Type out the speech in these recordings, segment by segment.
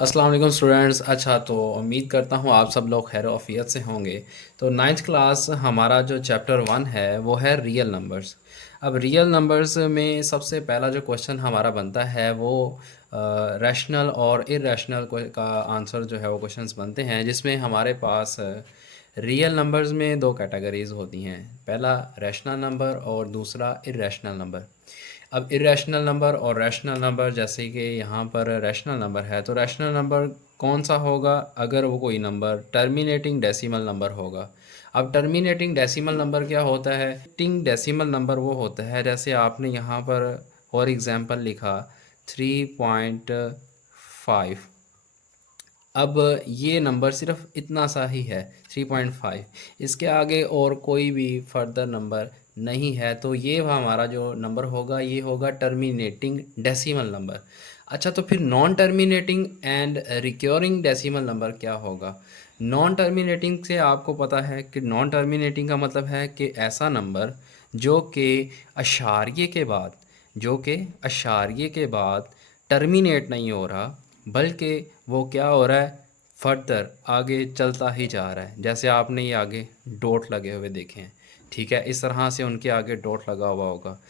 अस्सलाम वालेकुम स्टूडेंट्स। अच्छा, तो उम्मीद करता हूँ आप सब लोग खैर आफियत से होंगे। तो नाइन्थ क्लास हमारा जो चैप्टर वन है वो है रियल नंबर्स। अब रियल नंबर्स में सबसे पहला जो क्वेश्चन हमारा बनता है वो रैशनल और इरेशनल का आंसर जो है वो क्वेश्चंस बनते हैं, जिसमें हमारे पास रियल नंबर्स में दो कैटेगरीज होती हैं। पहला रैशनल नंबर और दूसरा इरेशनल नंबर। अब इरेशनल नंबर और रैशनल नंबर, जैसे कि यहाँ पर रैशनल नंबर है, तो रैशनल नंबर कौन सा होगा? अगर वो कोई नंबर टर्मिनेटिंग डेसिमल नंबर होगा। अब टर्मिनेटिंग डेसिमल नंबर क्या होता है? टिंग डेसिमल नंबर वो होता है जैसे आपने यहाँ पर फॉर एग्ज़ाम्पल लिखा 3.5। अब ये नंबर सिर्फ इतना सा ही है, 3.5। इसके आगे और कोई भी फर्दर नंबर नहीं है, तो ये हमारा जो नंबर होगा ये होगा टर्मिनेटिंग डेसिमल नंबर। अच्छा, तो फिर non terminating and recurring decimal number क्या होगा? नॉन टर्मिनेटिंग से आपको पता है कि नॉन टर्मिनेटिंग का मतलब है कि ऐसा नंबर जो कि अशारिये के बाद जो कि अशारिये के बाद टर्मिनेट नहीं हो रहा, बल्कि वो क्या हो रहा है, फर्दर आगे चलता ही जा रहा है। जैसे आपने ये आगे डॉट लगे हुए देखे हैं, ठीक है, इस तरह से उनके आगे डॉट लगा हुआ होगा।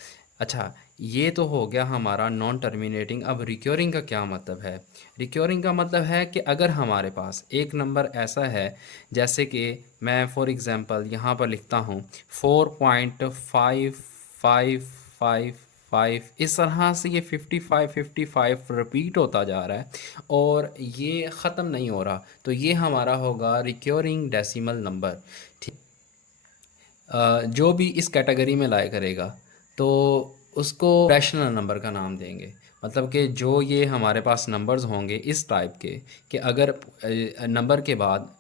अच्छा, ये तो हो गया हमारा नॉन टर्मिनेटिंग। अब रिक्योरिंग का क्या मतलब है? रिक्योरिंग का मतलब है कि अगर हमारे पास एक नंबर ऐसा है, जैसे कि मैं फॉर एग्ज़ाम्पल यहाँ पर लिखता हूँ 4.5555, इस तरह से ये 55 रिपीट होता जा रहा है और ये ख़त्म नहीं हो रहा, तो ये हमारा होगा रिक्योरिंग डेसिमल नंबर। ठीक। जो भी इस कैटेगरी में लाया करेगा तो उसको रैशनल नंबर का नाम देंगे। मतलब कि जो ये हमारे पास नंबर्स होंगे इस टाइप के, कि अगर नंबर के बाद,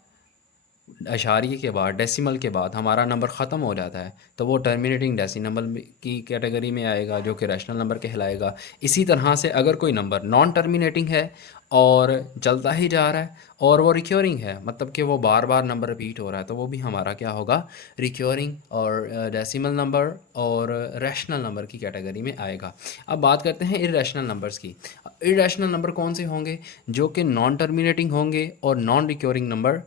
अशारिये के बाद, डेसिमल के बाद हमारा नंबर ख़त्म हो जाता है, तो वो टर्मिनेटिंग डेसिमल की कैटेगरी में आएगा, जो कि रैशनल नंबर कहलाएगा। इसी तरह से अगर कोई नंबर नॉन टर्मिनेटिंग है और चलता ही जा रहा है और वो रिक्योरिंग है, मतलब कि वो बार बार नंबर रिपीट हो रहा है, तो वो भी हमारा क्या होगा? रिक्योरिंग और डेसिमल नंबर और रैशनल नंबर की कैटेगरी में आएगा। अब बात करते हैं इरेशनल नंबर्स की। इरेशनल नंबर कौन से होंगे? जो कि नॉन टर्मिनेटिंग होंगे और non recurring number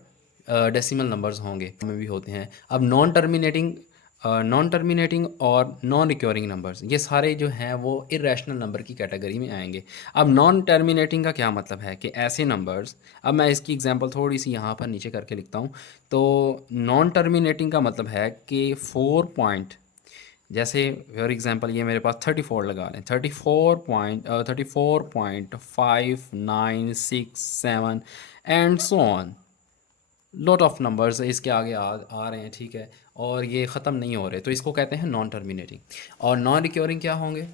decimal numbers होंगे में भी होते हैं। अब नॉन टर्मिनेटिंग और नॉन रिक्योरिंग नंबर्स, ये सारे जो हैं वो इरेशनल नंबर की कैटेगरी में आएंगे। अब नॉन टर्मिनेटिंग का क्या मतलब है? कि ऐसे नंबर्स, अब मैं इसकी एग्जांपल थोड़ी सी यहाँ पर नीचे करके लिखता हूँ। तो नॉन टर्मिनेटिंग का मतलब है कि 4 पॉइंट, जैसे फॉर एग्जांपल ये मेरे पास 34 लगा लें, 34.596 7 and so on. Lot of numbers इसके आगे आ रहे हैं, ठीक है, और ये ख़त्म नहीं हो रहे, तो इसको कहते हैं नॉन टर्मिनेटिंग। और नॉन रिक्योरिंग क्या होंगे?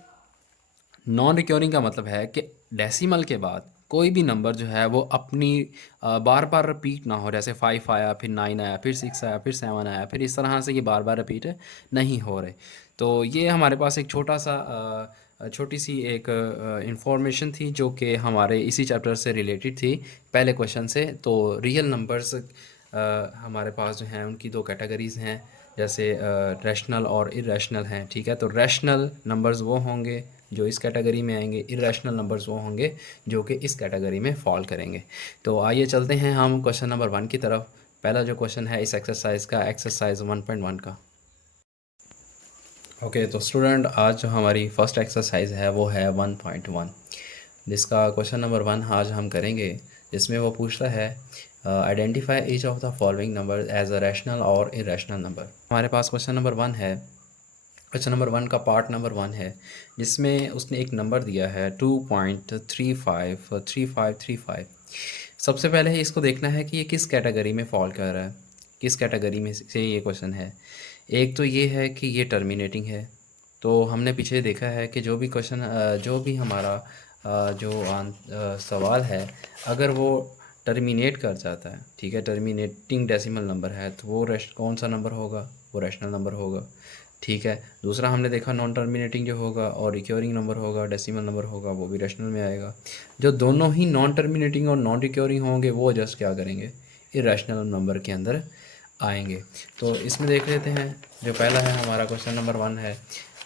नॉन रिक्योरिंग का मतलब है कि डेसिमल के बाद कोई भी नंबर जो है वो अपनी बार बार रिपीट ना हो। जैसे 5 आया, फिर 9 आया, फिर 6 आया, फिर 7 आया, फिर इस तरह से ये बार बार रिपीट नहीं हो रहे। तो ये हमारे पास एक छोटी सी एक इंफॉर्मेशन थी जो कि हमारे इसी चैप्टर से रिलेटेड थी, पहले क्वेश्चन से। तो रियल नंबर्स हमारे पास जो हैं उनकी दो कैटेगरीज़ हैं, जैसे रैशनल और इरेशनल हैं, ठीक है। तो रैशनल नंबर्स वो होंगे जो इस कैटेगरी में आएंगे, इरेशनल नंबर्स वो होंगे जो कि इस कैटेगरी में फॉल करेंगे। तो आइए चलते हैं हम क्वेश्चन नंबर वन की तरफ। पहला जो क्वेश्चन है इस एक्सरसाइज का, एक्सरसाइज 1.1 का। ओके, तो स्टूडेंट आज जो हमारी फर्स्ट एक्सरसाइज है वो है 1.1, जिसका क्वेश्चन नंबर वन आज हम करेंगे, जिसमें वो पूछता है identify each of the following number as a rational और इरेशनल नंबर। हमारे पास क्वेश्चन नंबर वन है। क्वेश्चन नंबर वन का पार्ट नंबर वन है, जिसमें उसने एक नंबर दिया है 2.353535। सबसे पहले ही इसको देखना है कि ये किस कैटेगरी में फॉल कर रहा है, किस कैटेगरी में से ये क्वेश्चन है। एक तो ये है कि ये टर्मिनेटिंग है। तो हमने पीछे देखा है कि जो भी क्वेश्चन, जो भी हमारा सवाल है, अगर वो टर्मिनेट कर जाता है, ठीक है, टर्मिनेटिंग डेसिमल नंबर है, तो वो कौन सा नंबर होगा? वो रैशनल नंबर होगा, ठीक है। दूसरा हमने देखा नॉन टर्मिनेटिंग जो होगा और रिक्योरिंग नंबर होगा, डेसिमल नंबर होगा, वो भी रैशनल में आएगा। जो दोनों ही नॉन टर्मिनेटिंग और नॉन रिक्योरिंग होंगे वो जस्ट क्या करेंगे? इरेशनल नंबर के अंदर आएंगे। तो इसमें देख लेते हैं, जो पहला है हमारा क्वेश्चन नंबर वन है,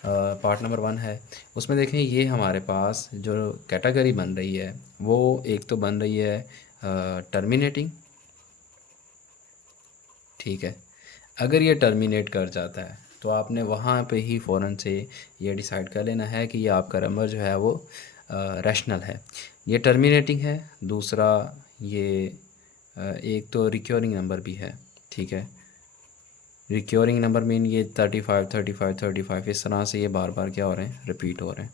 पार्ट नंबर 1 है, उसमें देखें ये हमारे पास जो कैटेगरी बन रही है वो एक तो बन रही है टर्मिनेटिंग, ठीक है। अगर ये टर्मिनेट कर जाता है तो आपने वहाँ पे ही फ़ौरन से ये डिसाइड कर लेना है कि ये आपका नंबर जो है वो रैशनल है। ये टर्मिनेटिंग है, दूसरा ये एक तो रिक्योरिंग नंबर भी है, ठीक है। रिक्योरिंग नंबर मीन ये 35 35 35 इस तरह से ये बार बार क्या हो रहे हैं, रिपीट हो रहे हैं,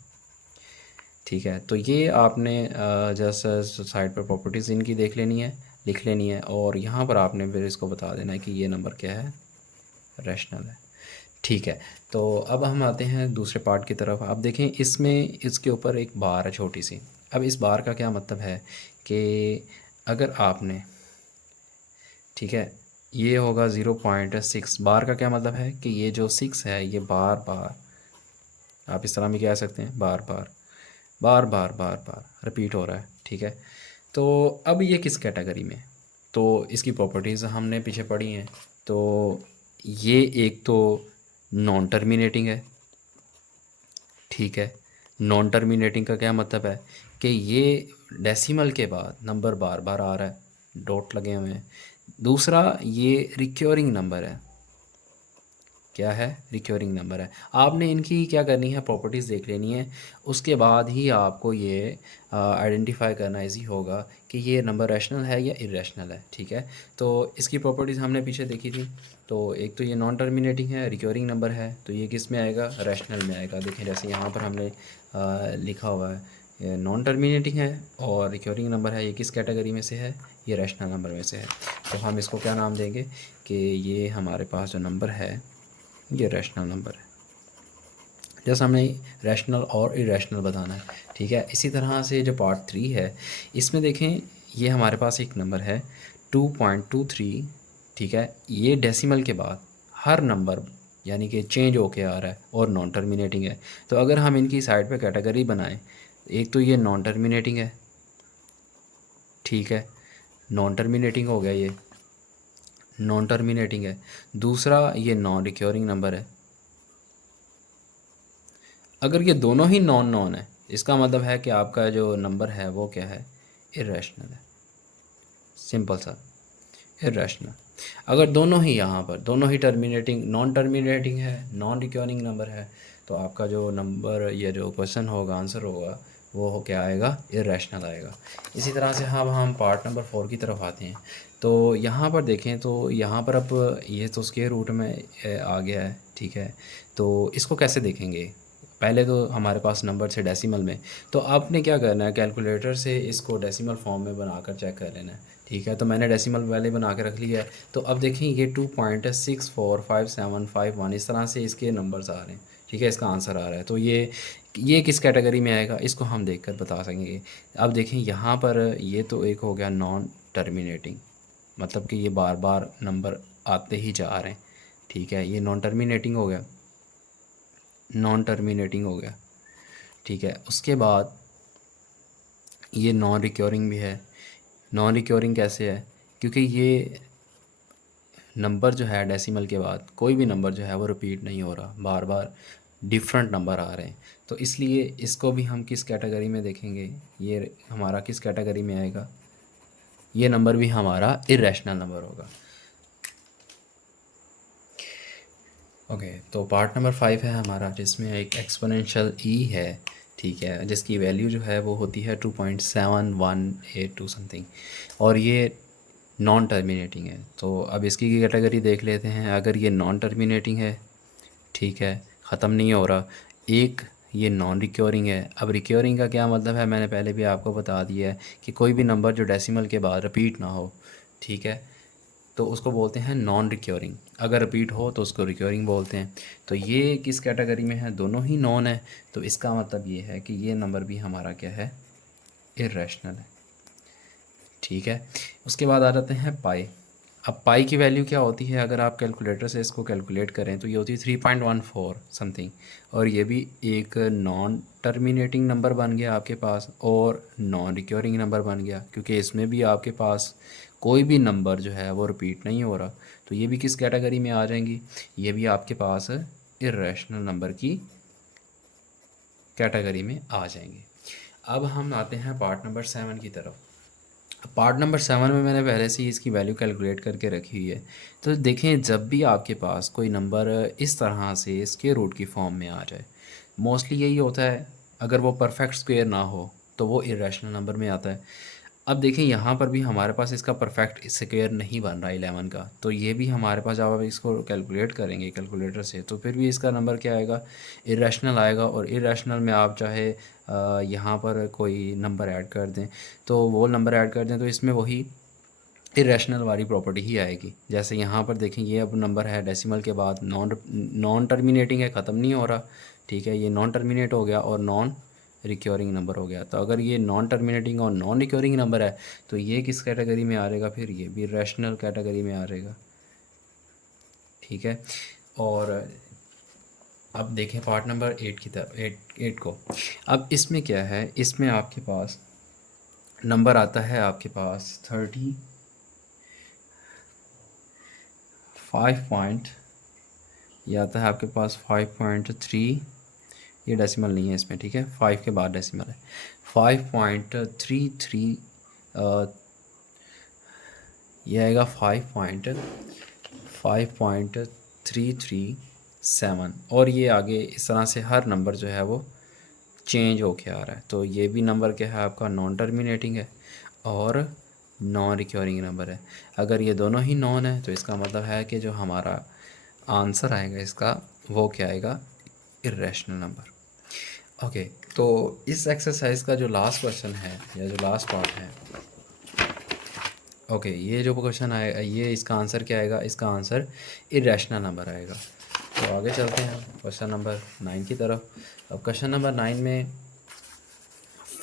ठीक है। तो ये आपने जस्ट साइड पर प्रॉपर्टीज़ इनकी देख लेनी है, लिख लेनी है, और यहाँ पर आपने फिर इसको बता देना है कि ये नंबर क्या है, रैशनल है, ठीक है। तो अब हम आते हैं दूसरे पार्ट की तरफ। अब देखें इसमें इसके ऊपर एक बार है छोटी सी। अब इस बार का क्या मतलब है कि अगर आपने, ठीक है, ये होगा 0.6। बार का क्या मतलब है कि ये जो 6 है ये बार बार, आप इस तरह भी कह सकते हैं, बार बार बार बार बार बार रिपीट हो रहा है, ठीक है। तो अब ये किस कैटेगरी में, तो इसकी प्रॉपर्टीज़ हमने पीछे पढ़ी हैं। तो ये एक तो नॉन टर्मिनेटिंग है, ठीक है। नॉन टर्मिनेटिंग का क्या मतलब है कि ये डेसिमल के बाद नंबर बार बार आ रहा है, डॉट लगे हुए हैं। दूसरा ये रिक्योरिंग नंबर है, क्या है, रिक्योरिंग नंबर है। आपने इनकी क्या करनी है, प्रॉपर्टीज़ देख लेनी है, उसके बाद ही आपको ये आइडेंटिफाई करना इजी होगा कि ये नंबर रैशनल है या इरेशनल है, ठीक है। तो इसकी प्रॉपर्टीज़ हमने पीछे देखी थी। तो एक तो ये नॉन टर्मिनेटिंग है, रिक्योरिंग नंबर है, तो ये किस में आएगा, रैशनल में आएगा। देखें जैसे यहाँ पर हमने लिखा हुआ है, ये नॉन टर्मिनेटिंग है और रिक्योरिंग नंबर है, ये किस कैटेगरी में से है, ये रैशनल नंबर में से है। तो हम इसको क्या नाम देंगे कि ये हमारे पास जो नंबर है ये रैशनल नंबर है। जैसे हमें रैशनल और इरेशनल बताना है, ठीक है। इसी तरह से जो पार्ट 3 है इसमें देखें ये हमारे पास एक नंबर है 2.23, ठीक है। ये डेसिमल के बाद हर नंबर यानी कि चेंज होके आ रहा है और नॉन टर्मिनेटिंग है। तो अगर हम इनकी साइड पे कैटेगरी बनाएं, एक तो ये नॉन टर्मिनेटिंग है, ठीक है, नॉन टर्मिनेटिंग हो गया, ये नॉन टर्मिनेटिंग है। दूसरा ये नॉन रिक्योरिंग नंबर है। अगर ये दोनों ही नॉन नॉन है इसका मतलब है कि आपका जो नंबर है वो क्या है, इरेशनल है, सिंपल सा, इरेशनल। अगर दोनों ही यहाँ पर दोनों ही टर्मिनेटिंग नॉन टर्मिनेटिंग है, नॉन रिक्योरिंग नंबर है, तो आपका जो नंबर या जो क्वेश्चन होगा, आंसर होगा, वो हो क्या आएगा, इरेशनल आएगा। इसी तरह से हम पार्ट नंबर 4 की तरफ आते हैं। तो यहाँ पर देखें तो यहाँ पर अब ये तो स्क्वायर रूट में आ गया है, ठीक है। तो इसको कैसे देखेंगे, पहले तो हमारे पास नंबर थे डेसिमल में, तो आपने क्या करना है, कैलकुलेटर से इसको डेसिमल फॉर्म में बनाकर चेक कर लेना है, ठीक है। तो मैंने डेसिमल पहले बना के रख लिया है। तो अब देखें ये 2.64575 इस तरह से इसके नंबर्स आ रहे हैं, ठीक है, इसका आंसर आ रहा है। तो ये किस कैटेगरी में आएगा इसको हम देख कर बता सकेंगे। अब देखें यहाँ पर ये तो एक हो गया नॉन टर्मिनेटिंग, मतलब कि ये बार बार नंबर आते ही जा रहे हैं, ठीक है, ये नॉन टर्मिनेटिंग हो गया, नॉन टर्मिनेटिंग हो गया, ठीक है। उसके बाद ये नॉन रिक्योरिंग भी है। नॉन रिक्योरिंग कैसे है, क्योंकि ये नंबर जो है डेसिमल के बाद कोई भी नंबर जो है वो रिपीट नहीं हो रहा, बार बार डिफरेंट नंबर आ रहे हैं, तो इसलिए इसको भी हम किस कैटेगरी में देखेंगे, ये हमारा किस कैटेगरी में आएगा, ये नंबर भी हमारा इरेशनल नंबर होगा। ओके, तो पार्ट नंबर 5 है हमारा, जिसमें एक एक्सपोनेंशियल ई है, ठीक है, जिसकी वैल्यू जो है वो होती है 2.7182 समथिंग, और ये नॉन टर्मिनेटिंग है। तो अब इसकी कैटेगरी देख लेते हैं। अगर ये नॉन टर्मिनेटिंग है, ठीक है, ख़त्म नहीं हो रहा, एक ये नॉन रिक्योरिंग है। अब रिक्योरिंग का क्या मतलब है, मैंने पहले भी आपको बता दिया है कि कोई भी नंबर जो डेसिमल के बाद रिपीट ना हो, ठीक है, तो उसको बोलते हैं नॉन रिक्योरिंग। अगर रिपीट हो तो उसको रिक्योरिंग बोलते हैं। तो ये किस कैटेगरी में है, दोनों ही नॉन है, तो इसका मतलब ये है कि ये नंबर भी हमारा क्या है, इरेशनल है, ठीक है। उसके बाद आ जाते हैं पाई। अब पाई की वैल्यू क्या होती है, अगर आप कैलकुलेटर से इसको कैलकुलेट करें तो ये होती है 3.14 समथिंग, और ये भी एक नॉन टर्मिनेटिंग नंबर बन गया आपके पास और नॉन रिक्योरिंग नंबर बन गया, क्योंकि इसमें भी आपके पास कोई भी नंबर जो है वो रिपीट नहीं हो रहा। तो ये भी किस कैटेगरी में आ जाएंगी, ये भी आपके पास इरेशनल नंबर की कैटेगरी में आ जाएंगे। अब हम आते हैं पार्ट नंबर 7 की तरफ। पार्ट नंबर 7 में मैंने पहले से ही इसकी वैल्यू कैलकुलेट करके रखी हुई है। तो देखें, जब भी आपके पास कोई नंबर इस तरह से स्क्वायर रूट की फॉर्म में आ जाए, मोस्टली यही होता है, अगर वो परफेक्ट स्क्वायर ना हो तो वो इरेशनल नंबर में आता है। अब देखें, यहाँ पर भी हमारे पास इसका परफेक्ट स्क्वायर नहीं बन रहा 11 का, तो ये भी हमारे पास, जब आप इसको कैलकुलेट करेंगे कैलकुलेटर से, तो फिर भी इसका नंबर क्या आएगा, इरेशनल आएगा। और इरेशनल में आप चाहे यहाँ पर कोई नंबर ऐड कर दें, तो वो नंबर ऐड कर दें तो इसमें वही इरेशनल वाली प्रॉपर्टी ही आएगी। जैसे यहाँ पर देखें, ये अब नंबर है डेसिमल के बाद नॉन नॉन टर्मिनेटिंग है, ख़त्म नहीं हो रहा, ठीक है, ये नॉन टर्मिनेट हो गया और नॉन रिक्योरिंग नंबर हो गया। तो अगर ये नॉन टर्मिनेटिंग और नॉन रिक्योरिंग नंबर है तो ये किस कैटेगरी में आ रहेगा, फिर ये भी रैशनल कैटेगरी में आ रहेगा, ठीक है। और अब देखें पार्ट नंबर 8 की तरफ, एट को। अब इसमें क्या है, इसमें आपके पास नंबर आता है आपके पास 35 ये आता है आपके पास 5.3, ये डेसिमल नहीं है इसमें, ठीक है, 5 के बाद डेसिमल है। 5.33 ये आएगा 5.337, और ये आगे इस तरह से हर नंबर जो है वो चेंज होके आ रहा है। तो ये भी नंबर क्या है आपका, नॉन टर्मिनेटिंग है और नॉन रिक्योरिंग नंबर है। अगर ये दोनों ही नॉन है तो इसका मतलब है कि जो हमारा आंसर आएगा इसका वो क्या आएगा, इरेशनल नंबर। ओके, तो इस एक्सरसाइज का जो लास्ट क्वेश्चन है या जो लास्ट पार्ट है, ओके, ये जो क्वेश्चन आएगा, ये इसका आंसर क्या आएगा, इसका आंसर इरेशनल नंबर आएगा। तो आगे चलते हैं क्वेश्चन नंबर 9 की तरफ। अब क्वेश्चन नंबर 9 में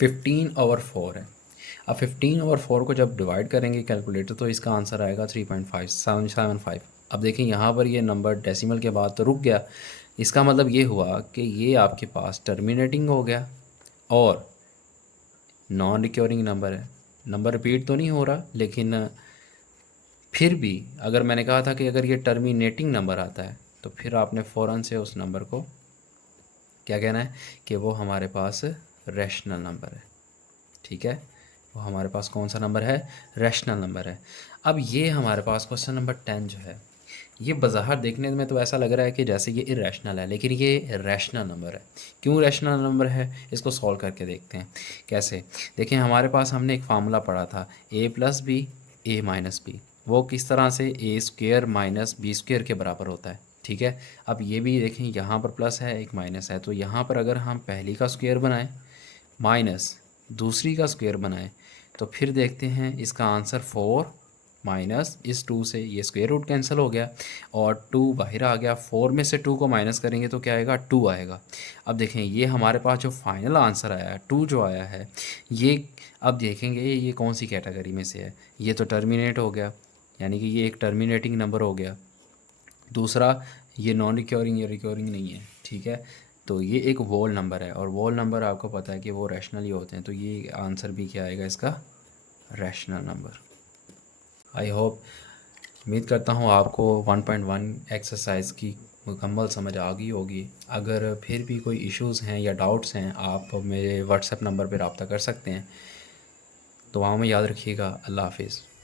15/4 है। अब 15/4 को जब डिवाइड करेंगे कैलकुलेटर तो इसका आंसर आएगा 3.575। अब देखें, यहाँ पर ये नंबर डेसिमल के बाद तो रुक गया, इसका मतलब ये हुआ कि ये आपके पास टर्मिनेटिंग हो गया और नॉन रिक्योरिंग नंबर है। नंबर रिपीट तो नहीं हो रहा, लेकिन फिर भी अगर मैंने कहा था कि अगर ये टर्मिनेटिंग नंबर आता है तो फिर आपने फ़ौरन से उस नंबर को क्या कहना है कि वो हमारे पास रैशनल नंबर है, ठीक है, वो हमारे पास कौन सा नंबर है, रैशनल नंबर है। अब ये हमारे पास क्वेश्चन नंबर 10 जो है, ये बज़ाहिर देखने में तो ऐसा लग रहा है कि जैसे ये इरेशनल है, लेकिन ये रैशनल नंबर है। क्यों रैशनल नंबर है, इसको सॉल्व करके देखते हैं कैसे। देखें, हमारे पास हमने एक फार्मूला पढ़ा था a+b a-b, वो किस तरह से a² - b² के बराबर होता है, ठीक है। अब ये भी देखें, यहाँ पर प्लस है, एक माइनस है, तो यहाँ पर अगर हम पहली का स्क्वायर बनाएं माइनस दूसरी का स्क्वायर बनाएं तो फिर देखते हैं इसका आंसर 4 माइनस इस 2 से ये स्क्वायर रूट कैंसिल हो गया और 2 बाहर आ गया। 4 में से 2 को माइनस करेंगे तो क्या आएगा, 2 आएगा। अब देखें, ये हमारे पास जो फाइनल आंसर आया है 2 जो आया है, ये अब देखेंगे ये कौन सी कैटेगरी में से है। ये तो टर्मिनेट हो गया, यानी कि ये एक टर्मिनेटिंग नंबर हो गया। दूसरा, ये नॉन रिक्योरिंग या रिक्योरिंग नहीं है, ठीक है। तो ये एक वोल नंबर है और वोल नंबर आपको पता है कि वो रैशनल ही होते हैं, तो ये आंसर भी क्या आएगा इसका, रैशनल नंबर। आई होप, उम्मीद करता हूँ आपको 1.1 एक्सरसाइज की मुकम्मल समझ आ गई होगी। अगर फिर भी कोई इश्यूज़ हैं या डाउट्स हैं, आप मेरे व्हाट्सएप नंबर पर रब्ता कर सकते हैं। दुआओं में याद रखिएगा। अल्लाह हाफिज़।